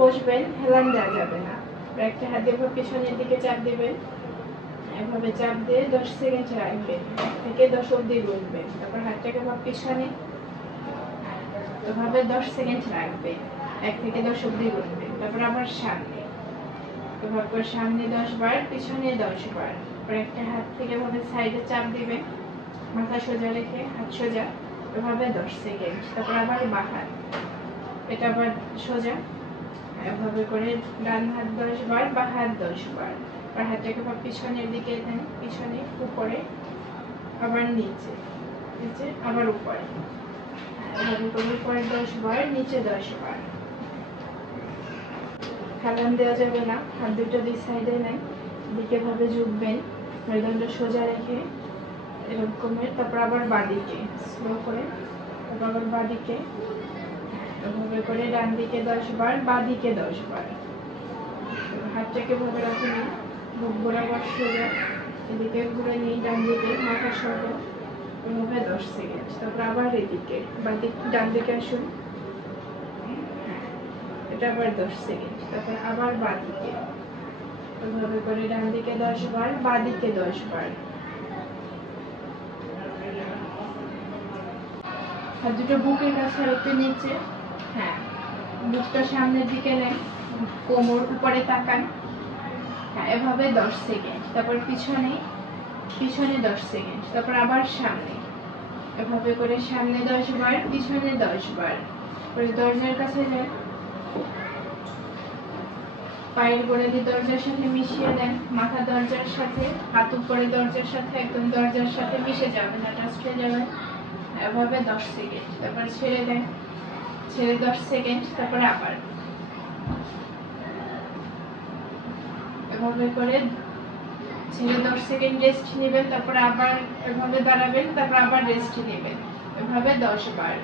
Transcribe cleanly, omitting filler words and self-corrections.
বসবেন, হেলান দেওয়া যাবে না। একটা হাত দিয়ে পিছনের দিকে চাপ দিবেন, এভাবে চাপ দিয়ে 10 সেকেন্ড রাখবেন, 1 থেকে 10 অবধি বসবেন। তারপর হাতটাকে পিছনে এভাবে 10 সেকেন্ড রাখবেন, 1 থেকে 10 অবধি বসবেন। তারপর আবার সামনে, এভাবে সামনে 10 বার, পিছনে 10 বার। তারপর একটা হাত থেকে এভাবে সাইডে চাপ দিবেন, মাথা সোজা রেখে হাত সোজা, এভাবে 10 সেকেন্ড। তারপর আবার বাঁ হাত, এটা আবার সোজা, এভাবে করে ডান হাত 10 বার, বাঁ হাত 10 বার। আর হাতটাকে পিছনের দিকে দেন, পিছনে, উপরে, আবার নিচে, নিচে আবার উপরে, এভাবে করে উপরে 10 বার, নিচে 10 বার। হেলান দেওয়া যাবে না, হাত দুটো দুই সাইডে নেন, দিকে ভাবে ঝুঁকবেন, মেরুদণ্ড সোজা রেখে এরকমের। তারপর আবার বাঁদিকে স্লো করে, তারপর আবার বাঁদিকে, এভাবে করে ডান দিকে 10 বার, বাঁদিকে 10 বার। হাতটাকে ভাবে রাখুন, বুক বরাবর সোজা, এদিকে ঘুরে নিয়ে ডান দিকে, মাথা সোজা, এভাবে 10 সেকেন্ড। তারপর আবার এদিকে, বাঁদিক ডান দিকে আসুন, এটা আবার 10 সেকেন্ড। তারপর আবার বাঁদিকে, এভাবে করে ডান দিকে 10 বার, বাঁদিকে 10 বার। হাত দুটো বুকের কাছে একটু নিচে, হ্যাঁ, বুকটা সামনের দিকে নেন, কোমর উপরে তাকান, হ্যাঁ, এভাবে 10 সেকেন্ড। তারপর পিছনে, পিছনে 10 সেকেন্ড। তারপর আবার সামনে, এভাবে করে সামনে 10 বার, পিছনে 10 বার। পরে দরজার কাছে যান, পায়ের গোড়ালি দরজার সাথে মিশিয়ে দেন, মাথা দরজার সাথে, হাত উপরে দরজার সাথে, একদম দরজার সাথে মিশে যাবে না, টাচ হয়ে যাবে, এভাবে 10 সেকেন্ড। তারপর ছেড়ে দেন, ছেড়ে 10 সেকেন্ড। তারপর আবার এভাবে করে ছেড়ে 10 সেকেন্ড রেস্ট নেবেন। তারপর আবার এভাবে দাঁড়াবেন, তারপর আবার রেস্ট নেবেন, এভাবে 10 বার।